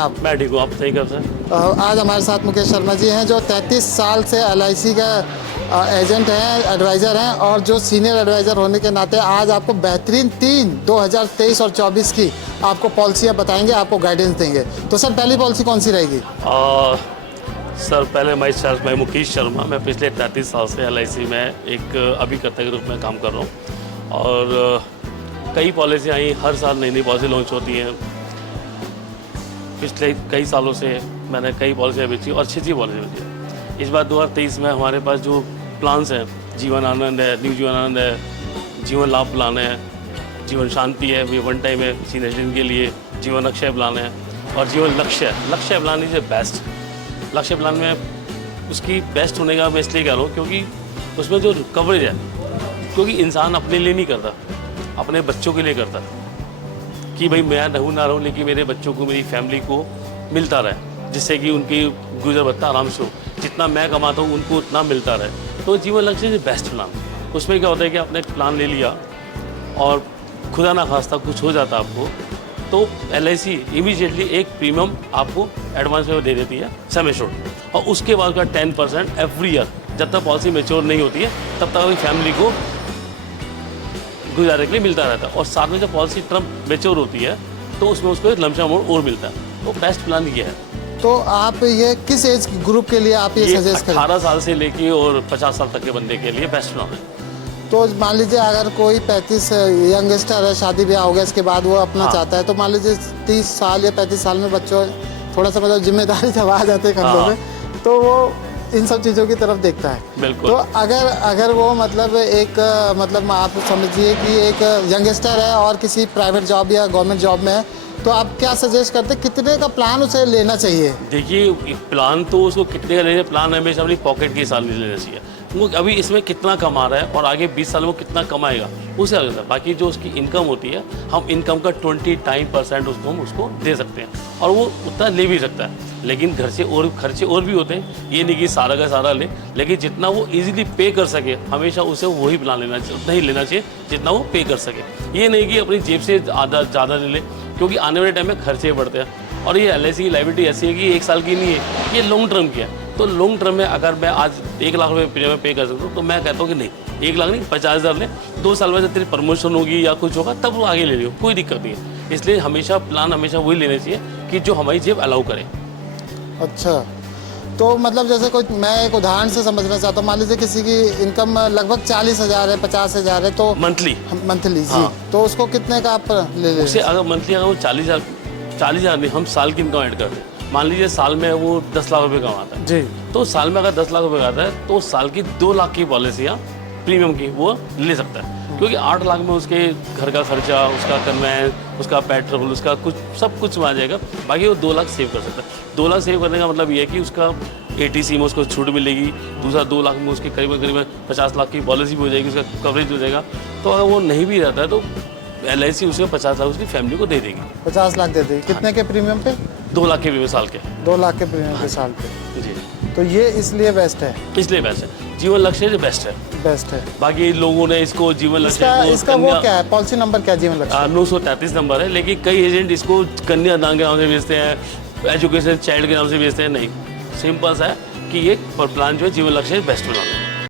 आप? मैं ठीक हूँ, आप सही कब सर? आज हमारे साथ मुकेश शर्मा जी हैं जो 33 साल से LIC का एजेंट हैं, एडवाइज़र हैं, और जो सीनियर एडवाइज़र होने के नाते आज आपको बेहतरीन 2023 और 24 की आपको पॉलिसियाँ बताएंगे, आपको गाइडेंस देंगे। तो सर पहली पॉलिसी कौन सी रहेगी? सर पहले मैं मुकेश शर्मा, मैं पिछले 33 साल से LIC में एक अभिकर्ता के रूप में काम कर रहा हूँ और कई पॉलिसी आई, हर साल नई नई पॉलिसी लॉन्च होती हैं। पिछले कई सालों से मैंने कई पॉलिसियाँ बेची और अच्छी पॉलिसी बेची है। इस बार 2023 में हमारे पास जो प्लान्स हैं, जीवन आनंद है, न्यू जीवन आनंद है, जीवन लाभ प्लान है, जीवन शांति है, ये वन टाइम है सीनियर सिटीजन के लिए, जीवन अक्षय प्लान है और जीवन लक्ष्य प्लान इज ए बेस्ट। लक्ष्य प्लान में उसकी बेस्ट होने का मैं इसलिए कह रहा हूँ क्योंकि उसमें जो कवरेज है, क्योंकि इंसान अपने लिए नहीं करता, अपने बच्चों के लिए करता कि भाई मैं रहूँ ना रहूँ लेकिन मेरे बच्चों को, मेरी फैमिली को मिलता रहे, जिससे कि उनकी गुजर बत्ता आराम से हो। जितना मैं कमाता हूँ उनको उतना मिलता रहे। तो जीवन लक्ष्य इज बेस्ट प्लान। उसमें क्या होता है कि आपने एक प्लान ले लिया और खुदा ना खास्ता कुछ हो जाता आपको, तो LIC इमीडिएटली एक प्रीमियम आपको एडवांस में दे देती है सम एश्योर्ड, और उसके बाद का 10% एवरी ईयर जब तक पॉलिसी मेच्योर नहीं होती है तब तक अपनी फैमिली को गुजारे के लिए मिलता रहता है। और साथ में जब पॉलिसी टर्म मेच्योर होती है तो उसमें उसको एक लमसम अमाउंट और मिलता है। तो बेस्ट प्लान ये है। तो आप ये किस एज ग्रुप के लिए आप ये सजेस्ट करें? 18 साल से लेके और 50 साल तक के बंदे के लिए बेस्ट प्लान है। तो मान लीजिए अगर कोई 35 यंगस्टर है, शादी ब्याह हो गया, इसके बाद वो अपना चाहता है, तो मान लीजिए 30 साल या 35 साल में बच्चों थोड़ा सा मतलब जिम्मेदारी जब आ जाते हैं कंधों में, तो वो इन सब चीज़ों की तरफ देखता है। बिल्कुल। तो अगर वो मतलब मतलब आप समझिए कि एक यंगस्टर है और किसी प्राइवेट जॉब या गवर्नमेंट जॉब में है, तो आप क्या सजेस्ट करते हैं, कितने का प्लान उसे लेना चाहिए? देखिए, प्लान तो उसको कितने का लेना, प्लान हमेशा अपनी पॉकेट के हिसाब से लेना चाहिए। वो अभी इसमें कितना कमा रहा है और आगे 20 साल में वो कितना कमाएगा उसे अलग है। बाकी जो उसकी इनकम होती है, हम इनकम का 20% उसको हम उसको दे सकते हैं और वो उतना ले भी सकता है। लेकिन घर से और खर्चे और भी होते हैं, ये नहीं कि सारा का सारा ले, लेकिन जितना वो इजीली पे कर सके हमेशा उसे वही प्लान लेना चाहिए, उतना ही लेना चाहिए जितना वो पे कर सके। ये नहीं कि अपनी जेब से ज़्यादा ले ले, क्योंकि आने वाले टाइम में खर्चे बढ़ते हैं। और ये LIC की लायबिलिटी ऐसी है कि 1 साल की नहीं है, ये लॉन्ग टर्म की है। तो लॉन्ग टर्म में अगर मैं आज 1 लाख रुपये प्रीमियम पे कर सकता हूँ तो मैं कहता हूँ कि नहीं, 1 लाख नहीं, 50,000 ले। 2 साल में जब तेरी प्रमोशन होगी या कुछ होगा तब वो आगे ले लियो, कोई दिक्कत नहीं है। इसलिए हमेशा प्लान हमेशा वही लेने चाहिए कि जो हमारी जेब अलाउ करे। अच्छा, तो मतलब जैसे मैं एक उदाहरण से समझना चाहता हूँ। मान लीजिए किसी की इनकम लगभग 40,000 है, 50,000 है, तो मंथली जी, हाँ। तो उसको कितने का आप ले लें? उसे अगर मंथली अगर वो 40,000 नहीं, हम साल की इनकम ऐड कर दें। मान लीजिए साल में वो 10 लाख रुपए कमाता है जी, तो साल में अगर 10 लाख रुपए कमाता है तो साल की 2 लाख की पॉलिसियाँ प्रीमियम की वो ले सकता है, क्योंकि 8 लाख में उसके घर का खर्चा, उसका कन्वेंस, उसका पेट्रोल, उसका कुछ सब कुछ आ जाएगा। बाकी वो 2 लाख सेव कर सकता है। 2 लाख सेव करने का मतलब ये है कि उसका ATC में उसको छूट मिलेगी, दूसरा 2 लाख में उसके करीबन 50 लाख की पॉलिसी भी हो जाएगी, उसका कवरेज हो जाएगा। तो अगर वो नहीं भी रहता है तो LIC उसे 50 लाख उसकी फैमिली को दे देगी। 50 लाख दे देगी। कितने के प्रीमियम पे? 2 लाख के प्रीमियम साल के। 2 लाख के प्रीमियम पे साल पे। जी, तो ये इसलिए बेस्ट है? इसलिए बेस्ट है। जीवन लक्ष्य जो बेस्ट है। बेस्ट है। बाकी लोगों ने इसको जीवन लक्ष्य इसका वो क्या है, पॉलिसी नंबर क्या है जीवन लक्ष्य? 933 नंबर है, लेकिन कई एजेंट इसको कन्यादान के नाम से बेचते हैं, एजुकेशन चाइल्ड के नाम से बेचते हैं। नहीं, सिंपल सा है कि ये प्लान जो है जीवन लक्ष्य बेस्ट प्लान है।